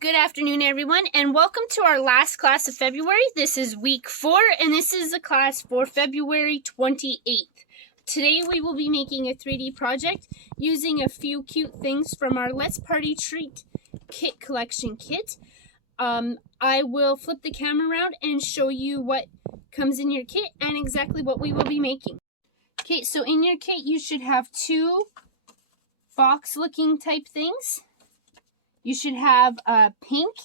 Good afternoon, everyone, and welcome to our last class of February. This is week 4, and this is the class for February 28th. Today, we will be making a 3D project using a few cute things from our Let's Party Treat Kit Collection kit. I will flip the camera around and show you what comes in your kit and exactly what we will be making. Okay, so in your kit, you should have 2 box-looking type things. You should have a pink,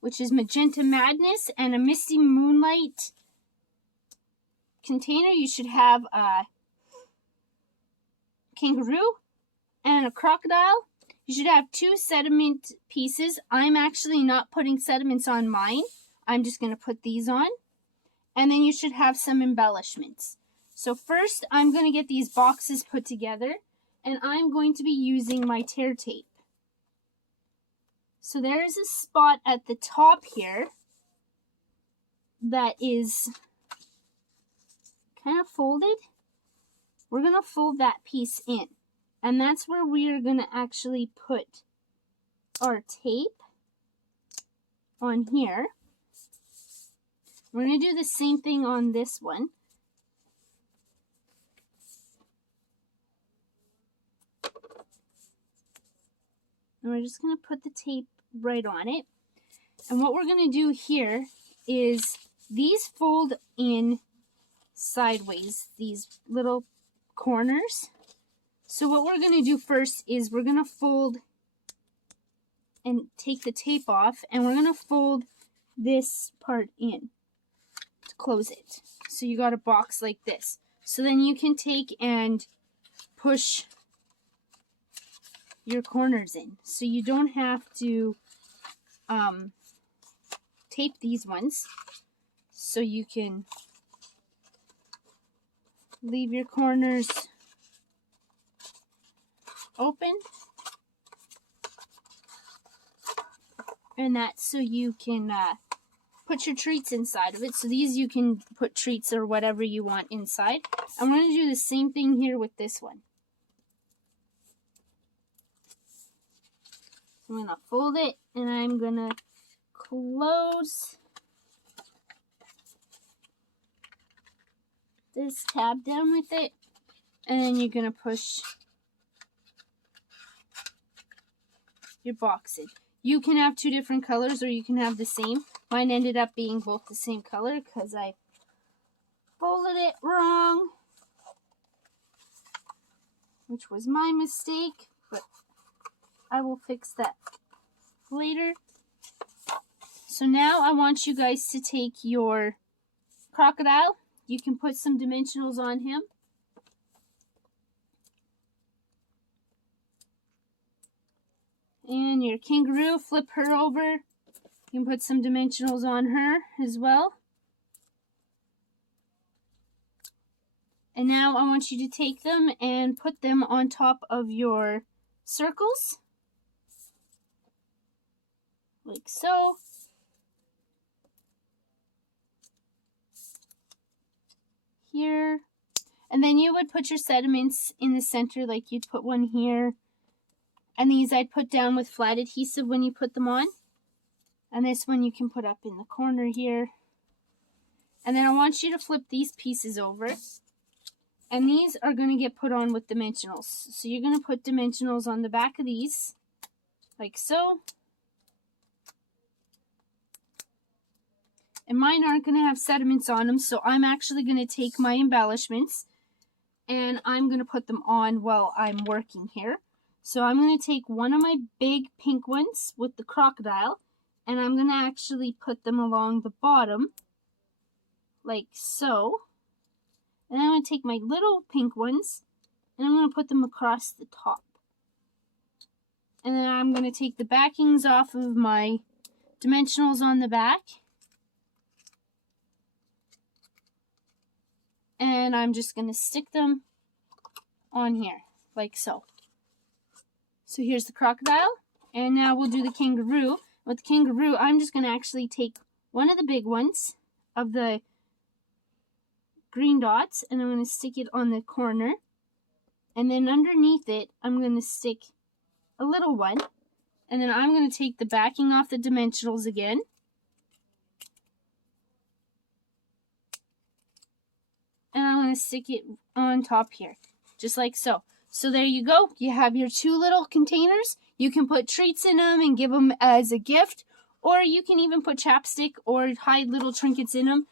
which is Magenta Madness, and a Misty Moonlight container. You should have a kangaroo and a crocodile. You should have 2 sediment pieces. I'm actually not putting sediments on mine. I'm just going to put these on. And then you should have some embellishments. So first, I'm going to get these boxes put together, and I'm going to be using my tear tape. So there is a spot at the top here that is kind of folded. We're going to fold that piece in. And that's where we are going to actually put our tape on here. We're going to do the same thing on this one. And we're just going to put the tape right on it. And what we're going to do here is these fold in sideways, these little corners. So what we're going to do first is we're going to fold and take the tape off, and we're going to fold this part in to close it. So you got a box like this. So then you can take and push your corners in. So you don't have to tape these ones. So you can leave your corners open. And that's so you can put your treats inside of it. So these you can put treats or whatever you want inside. I'm going to do the same thing here with this one. I'm going to fold it, and I'm going to close this tab down with it, and then you're going to push your box in. You can have 2 different colors, or you can have the same. Mine ended up being both the same color because I folded it wrong, which was my mistake, but I will fix that later. So now I want you guys to take your crocodile. You can put some dimensionals on him. And your kangaroo, flip her over. You can put some dimensionals on her as well. And now I want you to take them and put them on top of your circles. Like so. Here. And then you would put your sediments in the center, like you'd put one here. And these I'd put down with flat adhesive when you put them on. And this one you can put up in the corner here. And then I want you to flip these pieces over. And these are going to get put on with dimensionals. So you're going to put dimensionals on the back of these, like so. And mine aren't going to have sediments on them, so I'm actually going to take my embellishments and I'm going to put them on while I'm working here. So I'm going to take one of my big pink ones with the crocodile, and I'm going to actually put them along the bottom, like so. And then I'm going to take my little pink ones, and I'm going to put them across the top. And then I'm going to take the backings off of my dimensionals on the back. And I'm just going to stick them on here, like so. So here's the crocodile, and now we'll do the kangaroo. With the kangaroo, I'm just going to actually take one of the big ones of the green dots, and I'm going to stick it on the corner. And then underneath it, I'm going to stick a little one, And then I'm going to take the backing off the dimensionals again. And I'm going to stick it on top here, just like so. So there you go. You have your 2 little containers. You can put treats in them and give them as a gift, or you can even put chapstick or hide little trinkets in them.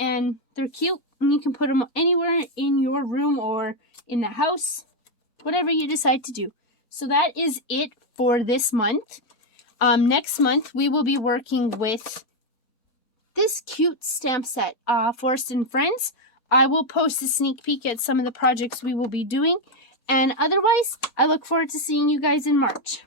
And they're cute, and you can put them anywhere in your room or in the house, whatever you decide to do. So that is it for this month. Next month, we will be working with this cute stamp set, Forest and Friends. I will post a sneak peek at some of the projects we will be doing. And otherwise, I look forward to seeing you guys in March.